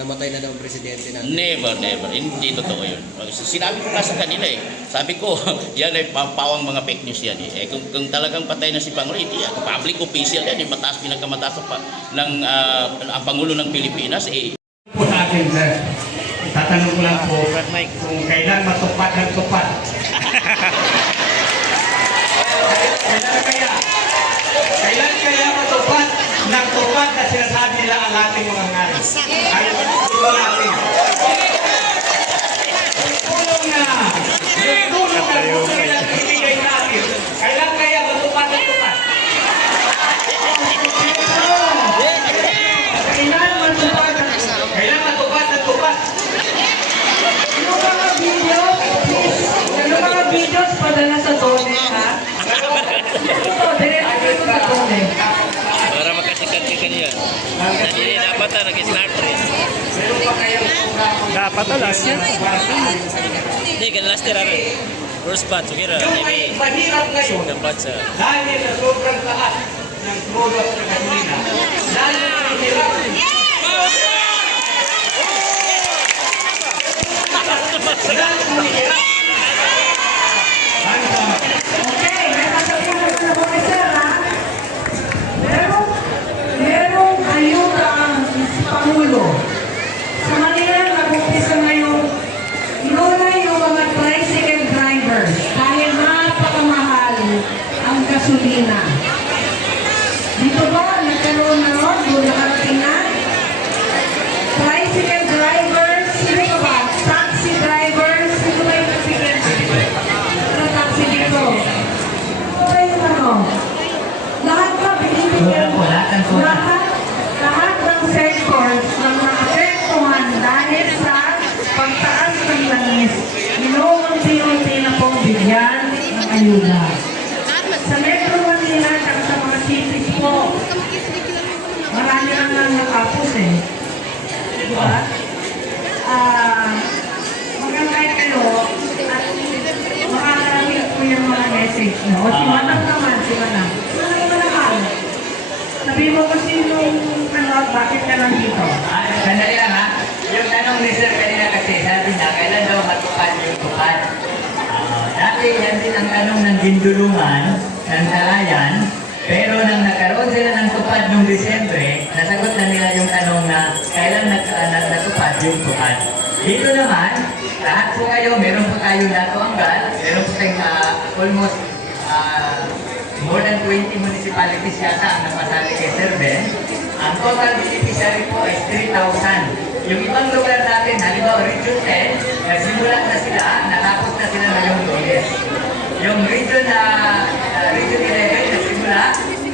namatay na daw ang presidente natin. Never, never. Hindi totoo yun. Sinabi ko nga sa kanila eh. Sabi ko, yan ay pawang mga fake news yan eh. Kung talagang patay na si Pangulo, hindi yan. Public official yan. Yung mataas, pinagkamataas ng ang Pangulo ng Pilipinas eh. Po sa akin, sir. Tatanong ko lang po kung kailan matupad ng tupad. Kailan kaya matupad ng tupad na sinasabi nila ang ating mga ngayon? Ayaw ko natin. Tulong na! Tulong na kung kailan ibigay natin. Kailan kaya matupad ng tupad? Kailan matupad ng tupad? Kailan matupad ng tupad? Yung mga videos padala sa Dole, ha? Ito, dire-diretso sa Dole. Para makasikat ka kanina. Hindi dapat na nag-start rin. Dapat alas yan. Hindi, kan last year ano. First batch, okay ra. Yung may mahirap ngayon, Second batch sa... dahil sa sobrang taas ng product ng gasolina, lalo na mahirap. Okay, may sasabihin na po ni Sir, ha? Merong ayuda ang Pangulo. Sa Manila, nag-umpisa ngayon, inulay yung mga tricycle drivers dahil napakamahal ang gasolina. Dito ba, nagkaroon na ron, doon nakarating na? Tricycle drivers, sino ka ba? Taxi drivers, sino ba yung tricycle? Ano taxi dito? Ano ba yung ano? Lahat ba binibigyan? Lahat ng sectors ng naapektuhan dahil sa pagtaas ng langis, inuunti-unti na pong bigyan ng ayuda. Sa Metro Manila at sa mga cities po, marami lang nang nakapos eh. Diba? Maganda kayo at makakaramit po yung mga message nyo. O si Manang naman, si Manang. Manang Manang. Sabi mo kasi nung ano, bakit ka lang dito? Sandali lang ha. Yung tanong ni Sir kanina kasi sabi niya, kailan daw matupad yung tupad? Dati yan din ang tanong ng Gindulungan, ng Talayan, pero nang nagkaroon sila ng tupad noong Disyembre, nasagot na nila yung tanong na kailan natupad yung tupad. Dito naman, lahat po kayo, meron po tayo natuanggal, meron po tayong almost more than 20 municipalities yata ang napasali kay Sir Ben. Ang total beneficiary po is 3,000. Yung ibang lugar natin, halimbawa Region 10, nagsimula na sila, natapos na sila ngayong Lunes. Yung Region 11,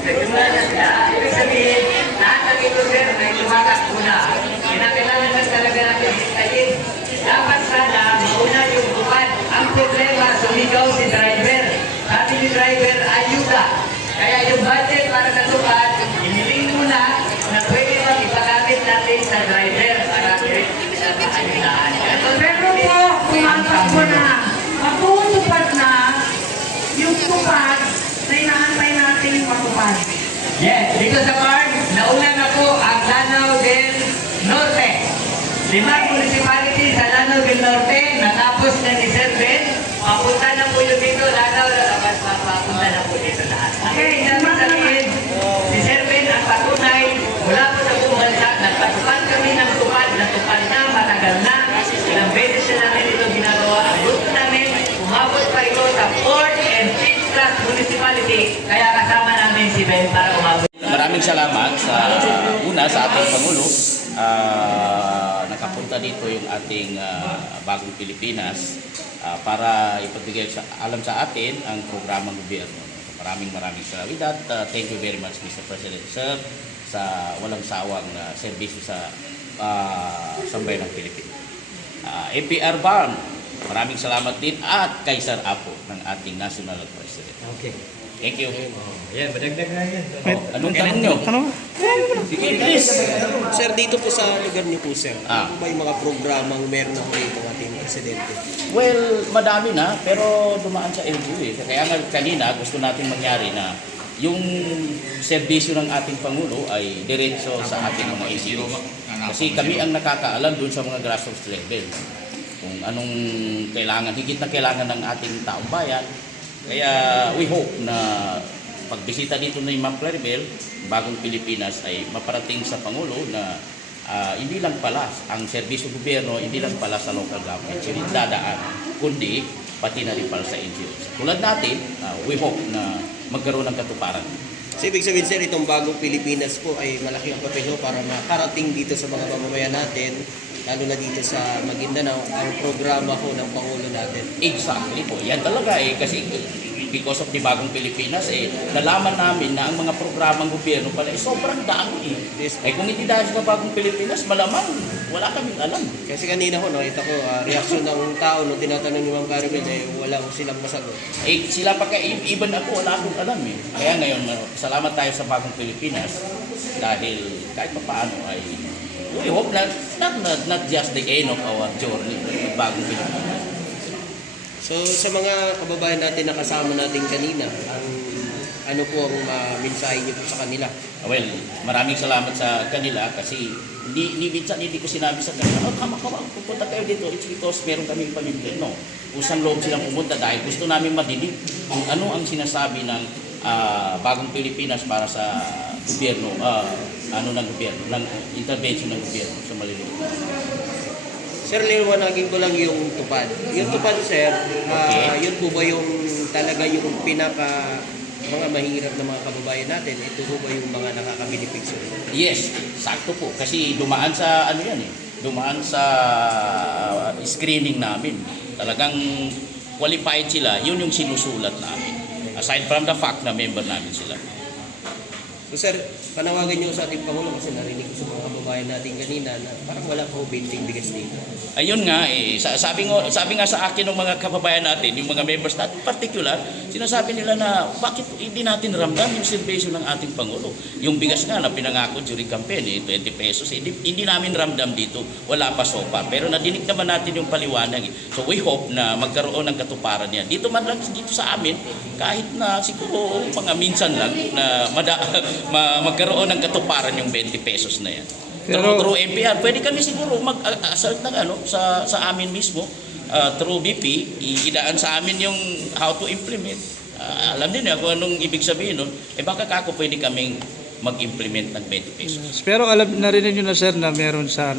nagsimula na sila. Ibig sabihin, lahat ng ito sir, may tumatakbo na. Kinakailangan na talaga natin hintayin. Dapat sana, mauna yung tupad. Ang problema, sumigaw si driver. Sabi ni driver, ayuda. Kaya yung budget para sa tupad, iniling muna na pwede bang ipagamit natin sa driver para sa ayudaan. Pero po, kumatakbo na, matutupad na yung tupad na inaantay natin yung matupad. Yes, dito sa park, nauna na po ang Lanao del Norte. 5 municipality sa Lanao del Norte, natapos na ni Sir Ben. Papunta na po yung dito, Lanao, papunta na po dito lahat. Okay, naman sabihin, si Sir Ben ang patunay, mula po sa buong bansa, nagpatupad kami ng tupad, natupad na, matagal na. Ilang beses na namin ito ginagawa. Ang gusto namin, umabot pa ito sa 4th and 5th class municipality, kaya kasama namin si Ben para umabot. Maraming salamat sa sa ating Pangulo. Nakapunta dito yung ating bagong Pilipinas para ipagbigay alam sa atin ang programang gobyerno. Maraming salamat. With that, thank you very much Mr. President Sir sa walang sawang serbisyo sa sambayan ng Pilipinas. APR Band, maraming salamat din at kay Sir Apo ng ating National President. Okay. Thank you. Yan, madagdag na yan. Anong tanong nyo? Sige, please. Sir, dito po sa lugar niyo po, sir, Ah. ano ba yung mga programang meron na po dito ng ating presidente? Well, madami na, pero dumaan sa LGU eh. Kaya nga kanina gusto natin mangyari na yung serbisyo ng ating Pangulo ay diretso sa ating mga isyo. Kasi kami ang nakakaalam doon sa mga grassroots level kung anong kailangan, higit na kailangan ng ating taong bayan. Kaya we hope na pagbisita dito ni Ma'am Claribel, Bagong Pilipinas, ay maparating sa Pangulo na hindi lang pala ang serbisyo gobyerno, hindi lang pala sa local government yung dadaan, kundi pati na rin pala sa NGOs. Tulad natin, we hope na magkaroon ng katuparan. So ibig sabihin sir, itong Bagong Pilipinas po ay malaki ang papel ho para makarating dito sa mga mamamayan natin, lalo na dito sa Maguindanao, ang programa ho ng Pangulo natin. Exactly po. Yan talaga kasi because of the Bagong Pilipinas, nalaman namin na ang mga programang gobyerno pala sobrang dami. Yes. Kung hindi dahil sa Bagong Pilipinas, malamang wala kaming alam. Kasi kanina ho, nakita ko, reaksyon ng tao nung tinatanong ni Ma'am Claribel, wala ko silang masagot. Sila pa even ako, wala akong alam Kaya ngayon, salamat tayo sa Bagong Pilipinas dahil kahit pa paano ay we hope na not just the end of our journey, Bagong Pilipinas. So sa mga kababayan natin na kasama natin kanina, ano po ang mensahe niyo po sa kanila? Well, maraming salamat sa kanila kasi minsan hindi ko sinabi sa kanila, kama, pupunta kayo dito. It's because meron kaming pamilya. No, usang loob silang pumunta dahil gusto namin madinig kung ano ang sinasabi ng Bagong Pilipinas para sa gobyerno, ng gobyerno, ng intervention ng gobyerno sa maliliit. Sir, liwanagin ko lang yung tupad. Yung tupad, sir, yun po ba yung talaga yung pinaka mga mahirap na mga kababayan natin? Ito po ba yung mga nakaka-beneficio? Yes, sakto po. Kasi dumaan sa dumaan sa screening namin. Talagang qualified sila. Yun yung sinusulat namin. Aside from the fact na member namin sila. So sir, panawagan niyo sa ating Pangulo kasi narinig ko sa mga kababayan natin kanina na parang wala pa binting bigas dito. Ayun nga sabi nga sa akin ng mga kababayan natin, yung mga members natin particular, sinasabi nila na bakit hindi natin ramdam yung serbisyo ng ating Pangulo. Yung bigas nga na pinangako during campaign, 20 pesos, hindi namin ramdam dito, wala pa so far. Pero nadinig naman natin yung paliwanag. So we hope na magkaroon ng katuparan yan. Dito man lang dito sa amin, kahit na siguro mga minsan lang na magkaroon ng katuparan yung 20 pesos na yan. Pero through MPR, pwede kami siguro mag-assert ng sa amin mismo, through BP, idaan sa amin yung how to implement. Alam din kung anong ibig sabihin nun, baka kako pwede kaming mag-implement ng 20 pesos. Pero alam narinig nyo na sir na meron sa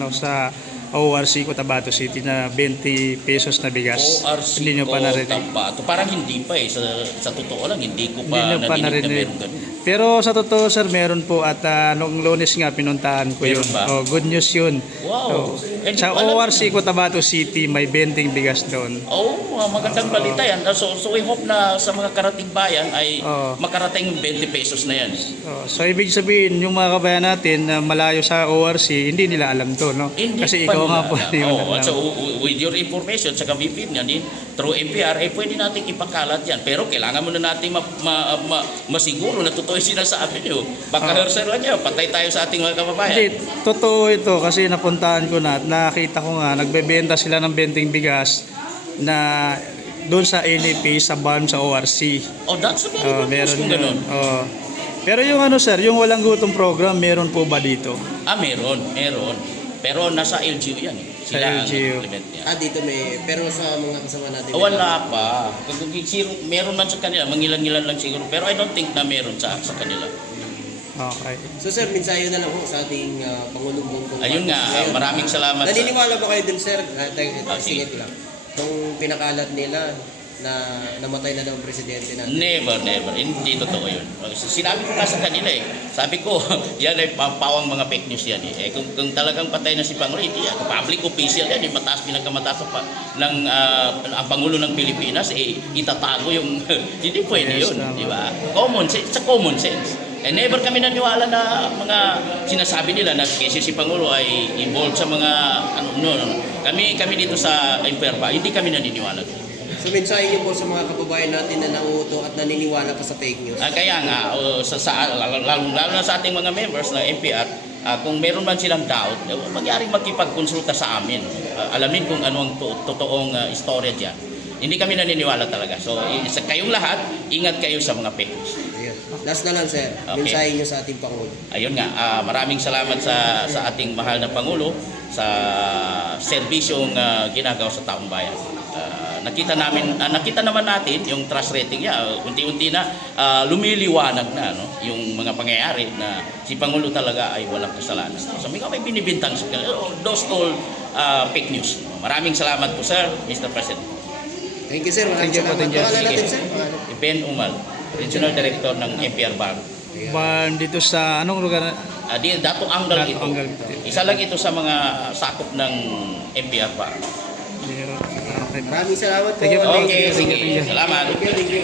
ORC Cotabato City na 20 pesos na bigas. ORC Hindi nyo pa narinig. Cotabato. Parang hindi pa sa totoo lang, hindi ko pa narinig na meron ganun. Pero sa totoo sir, meron po at noong Lunes nga pinuntahan ko yun. Meron ba? Good news yun. Wow. Sa ORC Cotabato City, may 20 bigas doon. Magandang balita yan. So we hope na sa mga karating bayan ay makarating yung 20 pesos na yan. So ibig sabihin, yung mga kabayan natin na malayo sa ORC, hindi nila alam to, no? Hindi Kasi pa ikaw nila nga po. alam. So with your information sa kabipin yan, through MPR, pwede natin ipakalat yan. Pero kailangan muna natin masiguro na totoo yung sinasabi nyo. Baka hearsay lang yan, patay tayo sa ating mga kababayan. Hindi, totoo ito kasi napuntahan ko na, nakita ko nga, nagbebenta sila ng 20 bigas na doon sa NAP, sa BAM, sa ORC. That's a very good news kung ganun. Pero yung sir, yung walang gutom program, meron po ba dito? Meron. Pero nasa LGU yan Sa Sila LGU. ang implement yan. Dito pero sa mga kasama natin. Wala pa. Meron man sa kanila, mangilan-ngilan lang siguro. Pero I don't think na meron sa kanila. Okay. So sir, mensahe na lang po sa ating Pangulong Bongbong Ayun nga, Marcos. maraming salamat. Naniniwala ba kayo dun sir? Sige. Singit lang. Kung pinakalat nila na namatay na daw ang presidente natin. Never. Hindi totoo yun. Sinabi ko nga sa kanila Sabi ko, yan ay pawang mga fake news yan kung talagang patay na si Pangulo, hindi yan. Public official yan. Pinagkamataas ng ang Pangulo ng Pilipinas, itatago yung, hindi pwede yun. Di ba? It's a common sense. Never kami naniwala na mga sinasabi nila na kasi si Pangulo ay involved sa mga, Kami dito sa Imperpa, hindi kami naniniwala doon. So mensahe niyo po sa mga kababayan natin na nanguto at naniniwala pa sa fake news. Kaya nga, lalo na sa ating mga members ng MPR, kung meron man silang doubt, magyaring makipagkonsulta sa amin. Alamin kung ano ang totoong istorya dyan. Hindi kami naniniwala talaga. So, sa kayong lahat, ingat kayo sa mga fake news. Ayan. Last na lang, sir. Okay. Mensahe nyo sa ating Pangulo. Ayun nga, maraming salamat sa ating mahal na Pangulo sa serbisyong ginagawa sa taong bayan. Nakita naman natin yung trust rating niya. Unti-unti na lumiliwanag na yung mga pangyayari na si Pangulo talaga ay walang kasalanan. So may binibintang sa those all fake news. Maraming salamat po, sir, Mr. President. Thank you, sir. Maraming Thank you po, salamat. thank you. Pangalan natin, Sige. sir. Pangalan. Ben Umal, Regional Director ng NPR Bar. Ban dito sa anong lugar? Di Datong Anggal Datong ito. Anggal. Isa lang ito sa mga sakop ng NPR Bar. Okay. Maraming salamat po. Thank you po. Okay, Thank you, sige. thank you. Salamat. Thank you.